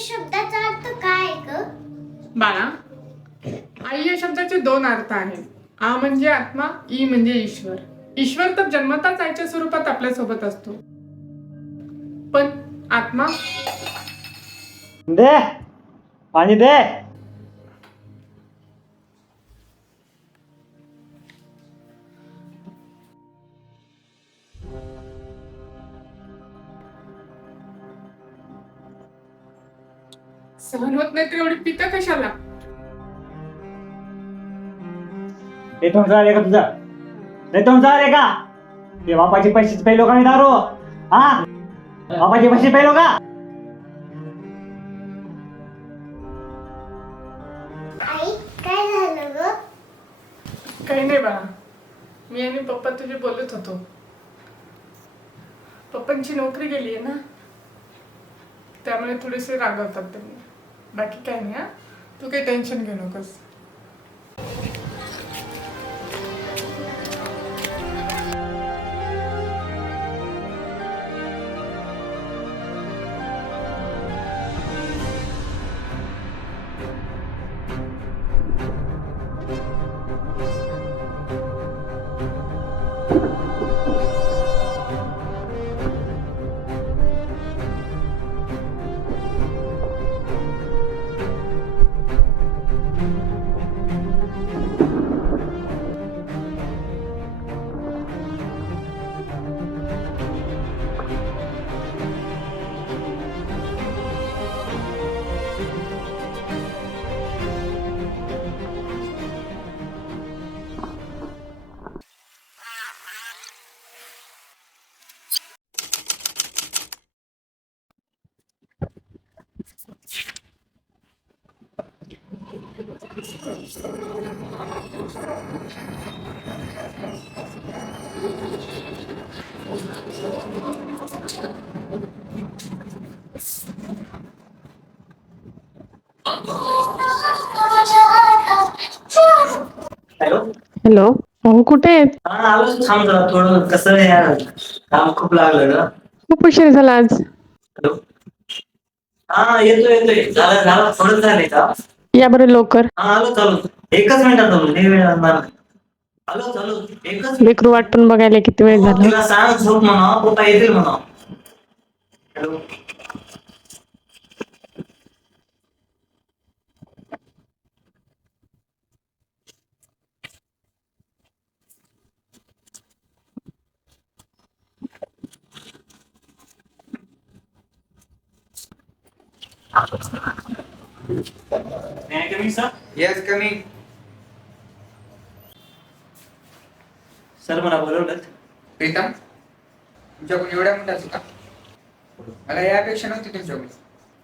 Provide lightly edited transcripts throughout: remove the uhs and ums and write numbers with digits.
शब्दाचा अर्थ काय आहे ग? बाळा, आई या शब्दाचे दोन अर्थ आहेत. आ म्हणजे आत्मा, ई म्हणजे ईश्वर. ईश्वर तर जन्मताच आईच्या स्वरूपात आपल्या सोबत असतो, पण आत्मा दे पाणी दे. सहन होत नाही तर एवढी पितं कशाला? इथून जा रे का तुझा, इथून जा रे का? ते बापाचे पैसे पेलो का मी दारू? हा, बापाचे पैसे पेलो का? आई काय झालं ग? काही नाही बाळा, मी आणि पप्पा तुझे बोलत होतो. पप्पांची नोकरी गेली आहे ना, त्यामुळे थोडेसे रागवतात त्यांनी. बाकी काही नाही. हा, तू काही टेन्शन घेऊ नकोस. हॅलो. हॅलो, भाऊ कुठे आहेत? हा आलो, थांब जरा थोडं. कसं आहे यार, काम खूप लागलं ना. खूप उशीर झाला आज. हॅलो. हा येतोय झालं झालं, थोडंच झालंय का? या बरं लवकर. हा आलो, चालू. एकच मिनिटात आलो, लय वेळ लागणार नाही. आलो चालू, एकच. लेकरू वाटून बघायला किती वेळ हो, झाला. तिला सांग झोप म्हणा, पप्पा येतील म्हणा. Hello. May I come in, sir? Yes, coming. Sir मला बोलवलं. प्रीतम, तुमच्याकडून एवढ्या मोठा चुका मला यापेक्षा नव्हती तुमच्याकडून.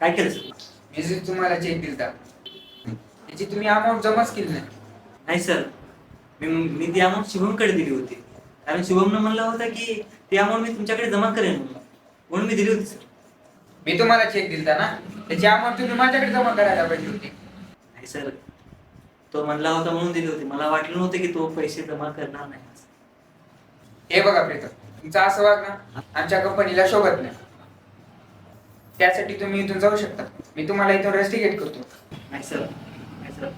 काय केलं सर? मी जे तुम्हाला चेक दिलता त्याची तुम्ही अमाऊंट जमाच केली नाही. नाही सर, मी ती अमाऊंट शुभमकडे दिली होती, कारण शुभमनं म्हणला होता की ती अमाऊंट मी तुमच्याकडे जमा करेन म्हणून मी दिली होती सर. मी तुम्हाला चेक दिलता ना, त्याची अमाऊंट तुम्ही माझ्याकडे जमा करायला पाहिजे होती. नाही सर, तो म्हणला होता म्हणून दिली होती. मला वाटलं नव्हतं की तो पैसे जमा करणार नाही. हे बघा प्रीतम, तुमचं असं वागणं आमच्या कंपनीला शोभत नाही. त्यासाठी तुम्ही इथून जाऊ शकता. मी तुम्हाला इथून रेस्टिकेट करतो. नाही सर, नाही सर.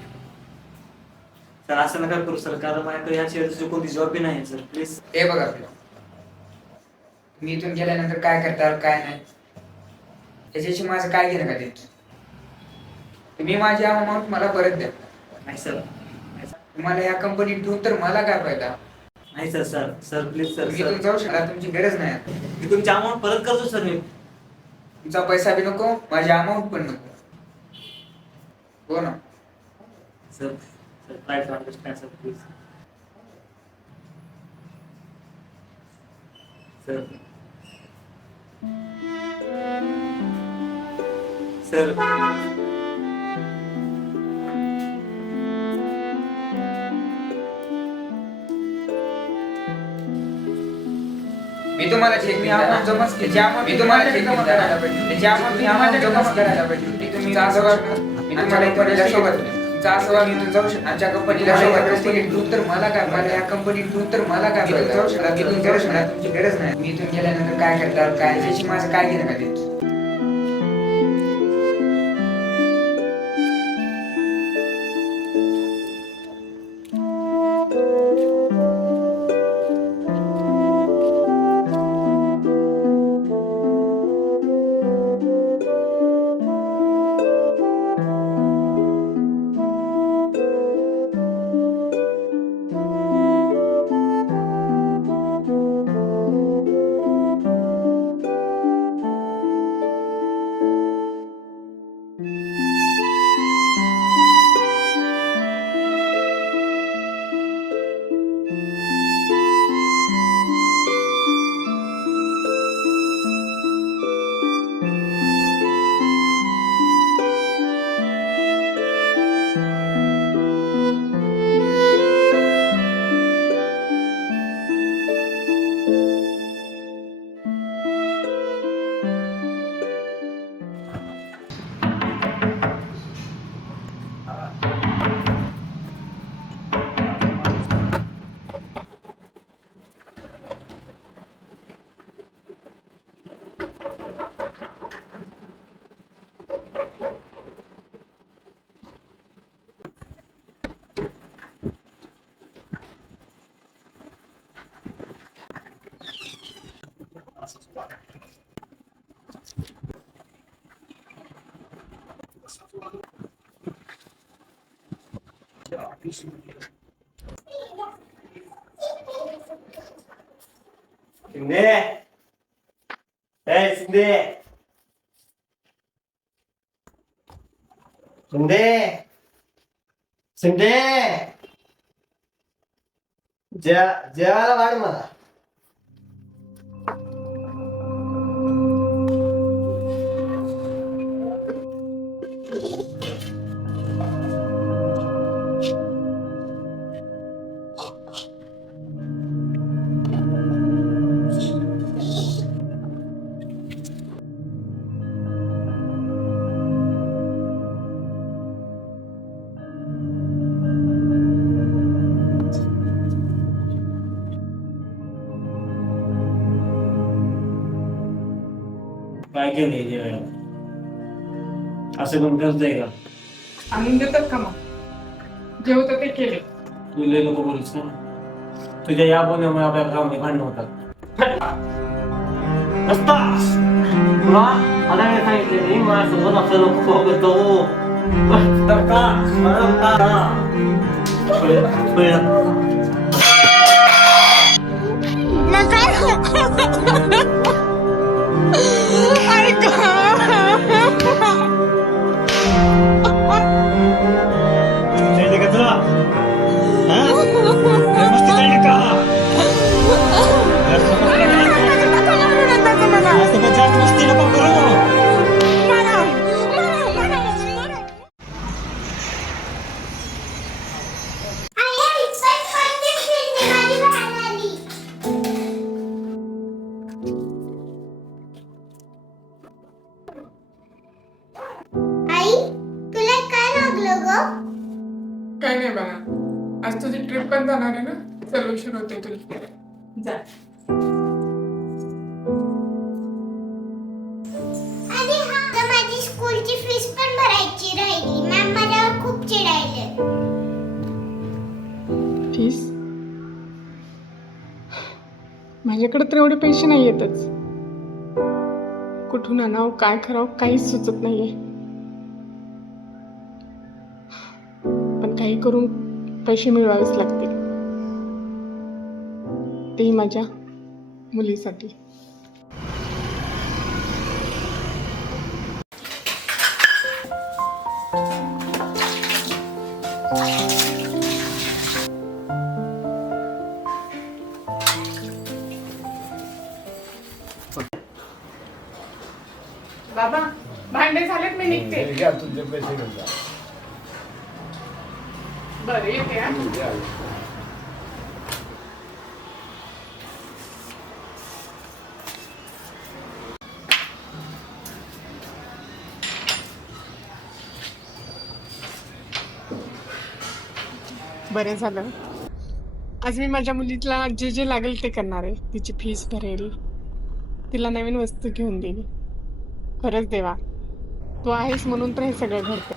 सर असं नका करू सर, कारण माझ्याकडे या शेअरची कोणती जॉब बी नाही सर, प्लीज. हे बघा प्रीतम, तुम्ही इथून गेल्यानंतर काय करता काय नाही त्याच्याशी माझं काय घेणं का देत. तुम्ही माझी अमाऊंट मला परत द्या. नाही सर, तुम्हाला या कंपनीत ठेवून तर मला काय फायदा. नाही sir. Sir sir please sir. तुम्ही इथून जाऊ शकता, तुमची गरज नाही आता. मी तुमची अमाऊंट परत करतो सर. मी तुमचा पैसा बी नको, माझी अमाऊंट पण नको. हो ना. Sir, sir try to understand sir, please. Sir sir मी तुम्हाला चेक मी अमाऊंट जमाच केली. मी तुम्हाला चेक करायला पाहिजे. त्याची अमाऊंट मी अमाऊंट जमाच करायला पाहिजे. तुम्ही असं वागणं मी तुम्हाला इथं सोबत नाही. तुमचं असं वागणं इथून जाऊ शकता. आमच्या कंपनीला कंपनीत ठेवून तर मला काय, मला या कंपनीत ठेवून तर मला काय फायदा. जाऊ शकता, इथून गरज नाही, तुमची गरज नाही. मी इथून गेल्यानंतर काय करता काय त्याची माझं काय घेणं का देत. शिंदे ए शिंदे शिंदे शिंदे जेवायला वाढ मला. काय केलंय जेवायला? असं पण करताय का? आणून देतात का मग? जे होतं ते केले. तू लय नको बोलूस ना. तुझ्या या बोलण्यामुळे आपल्या गावाने भांडणं होतात. नसता तुला मला नाही सांगितले नाही माझ्यासोबत असं नको करतो. आई तुला काय लागलं ग? काय नाही बाळा, आज तुझी ट्रिप पण जाणार आहे ना, चल उशीर होते तुला. जा. अरे हा तर माझी स्कूलची फीस पण भरायची राहिली. मॅम माझ्यावर खूप चिडायले. फीस? माझ्याकडे तर एवढे पैसे नाही येतच. कुठून आणावं, काय करावं, काहीच सुचत नाहीये. पण काही करून पैसे मिळवावेच लागतील, तेही माझ्या मुलीसाठी. बाबा, भांडे झालेत, मी निघते. तुझे पैसे घेऊन जा. बरं, येते हा. बरं झालं, आज मी माझ्या मुलीला जे जे लागेल ते करणार आहे. तिची फीस भरेल, तिला नवीन वस्तू घेऊन देईल. खरंच देवा, तू आहेस म्हणून तर हे सगळं घडतं.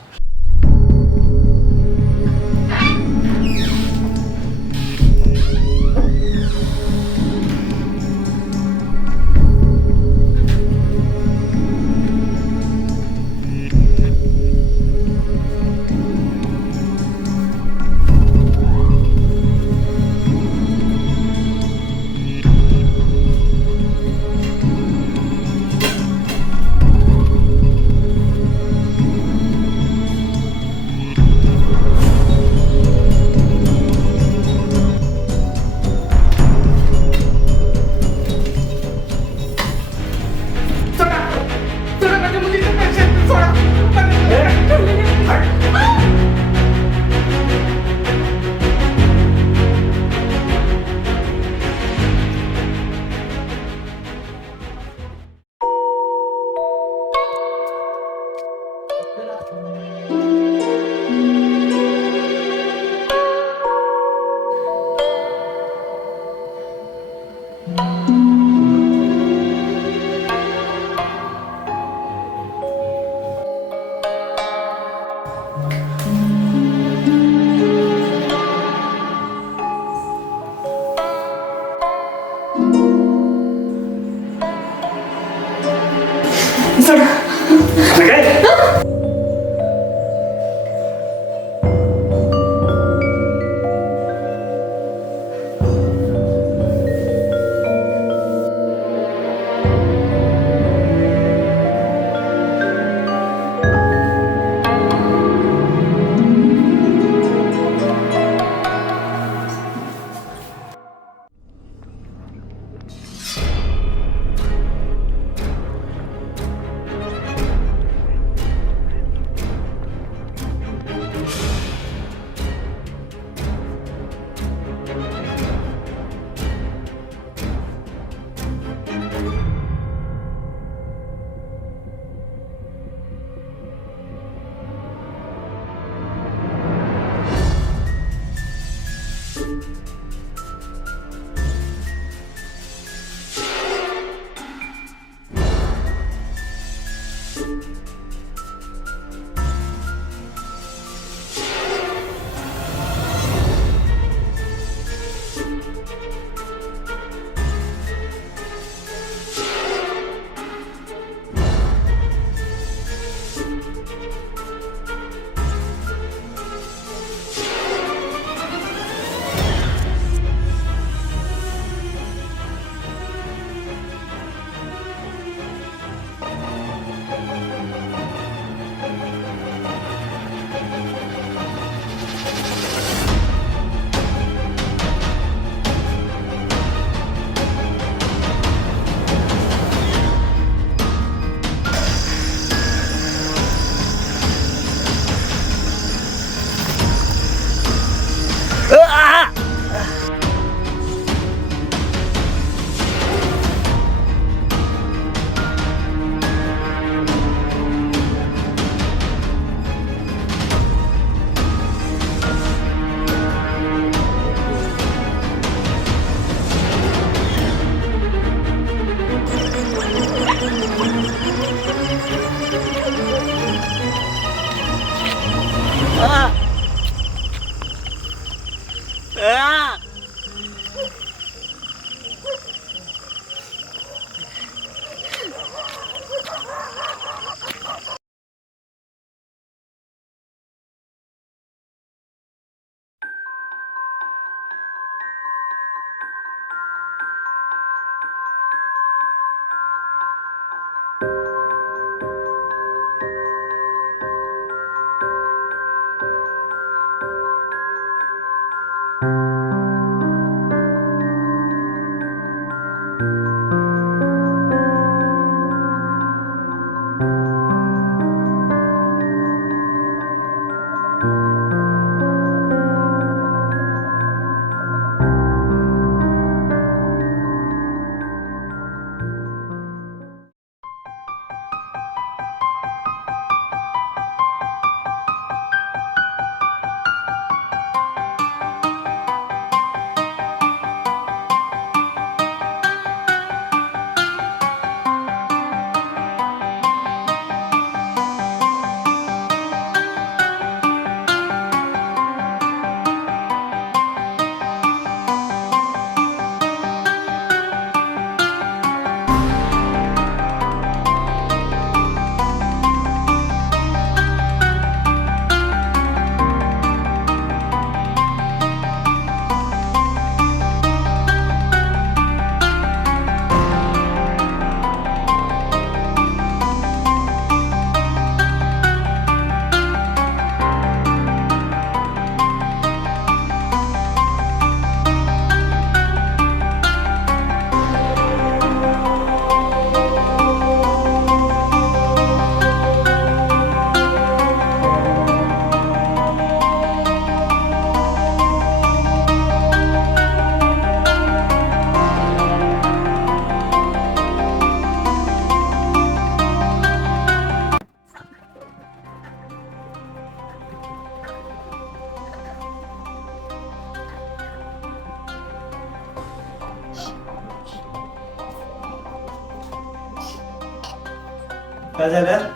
काय झालं?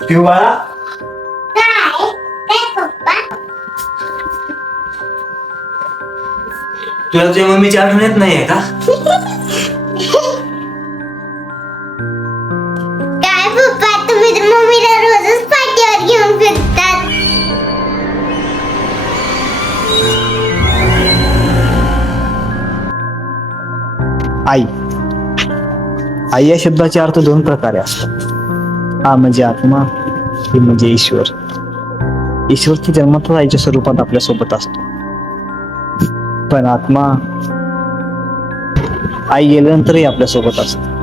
ठेव बाळा. काय काय पप्पा तुला तुझ्या मम्मीची आठवण येत नाहीये का? काय पप्पा तुम्ही तर मम्मीला रोजच पाठीवर घेऊन फिरतात. आई आई या शब्दाचे अर्थ दोन प्रकारे असतात. हा म्हणजे आत्मा, ही म्हणजे ईश्वर. ईश्वर की जन्मातच आईच्या स्वरूपात आपल्या सोबत असतो, पण आत्मा आई गेल्यानंतरही आपल्या सोबत असतो.